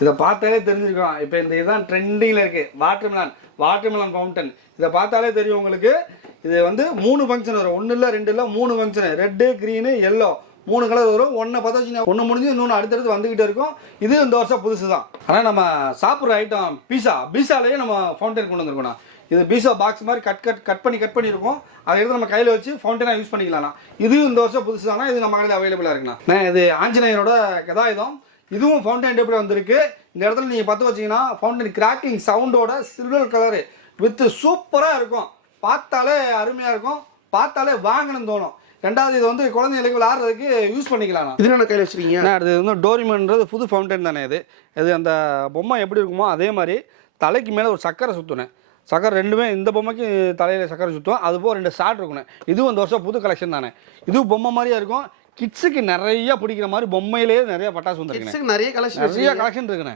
இதை பார்த்தாலே தெரிஞ்சிருக்கோம். இப்போ இந்த இதுதான் ட்ரெண்டிங்கில் இருக்குது, வாட்டர்மெலன் ஃபவுண்டன். இதை பார்த்தாலே தெரியும் உங்களுக்கு. இது வந்து 3 ஃபங்க்ஷன் வரும், 1 இல்லை 2 இல்லை 3 function, red green yellow 3 colour வரும். ஒன்றை பார்த்து வச்சுன்னா ஒன்று முடிஞ்சு இன்னொன்று அடுத்தடுத்து வந்துக்கிட்டே இருக்கும். இது இந்த வருஷம் புதுசு தான். ஆனால் நம்ம சாப்பிட்ற ஐட்டம் பீஸாலேயே நம்ம ஃபவுண்டன் கொண்டு வந்துருக்கோம். இது பீஸா பாக்ஸ் மாதிரி கட் பண்ணி இருக்கும். அதை எடுத்து நம்ம கையில் வச்சு ஃபவுண்டனாக யூஸ் பண்ணிக்கலாம்ண்ணா. இதுவும் இந்த வருஷம் புதுசு தானே, இது நம்ம கடையில் அவைலபிளாக இருக்குண்ணா. இது ஆஞ்சநேயரோட கதாயுதம். இதுவும் ஃபவுண்டன் டைப்பில் வந்திருக்கு. இந்த இடத்துல நீங்கள் பார்த்து வச்சிங்கன்னா ஃபவுண்டன் கிராக்கிங் சவுண்டோட சில்வர் கலரு வித் சூப்பராக இருக்கும். பார்த்தாலே அருமையாக இருக்கும், பார்த்தாலே வாங்கணும்னு தோணும். ரெண்டாவது இது வந்து குழந்தைங்களுக்கு விளாட்றதுக்கு யூஸ் பண்ணிக்கலாம். இது என்ன கையில் வச்சுருக்கீங்க? அது வந்து டோரிமன்றது புது ஃபவுண்டன் தானே. இது அந்த பொம்மை எப்படி இருக்குமோ அதே மாதிரி தலைக்கு மேலே ஒரு சக்கரை சுற்றுனேன். சக்கரை ரெண்டுமே இந்த பொம்மைக்கு தலையில் சக்கரை சுற்றும். அதுபோக 2 ஷாட் இருக்குண்ணே. இதுவும் இந்த வருஷம் புது கலெக்ஷன் தானே. இதுவும் பொம்மை மாதிரியே இருக்கும். கிட்ஸுக்கு நிறைய பிடிக்கிற மாதிரி பொம்மையிலேயே நிறைய பட்டாசு வந்துருக்கு. நிறைய கலெக்ஷன் இருக்குண்ணே.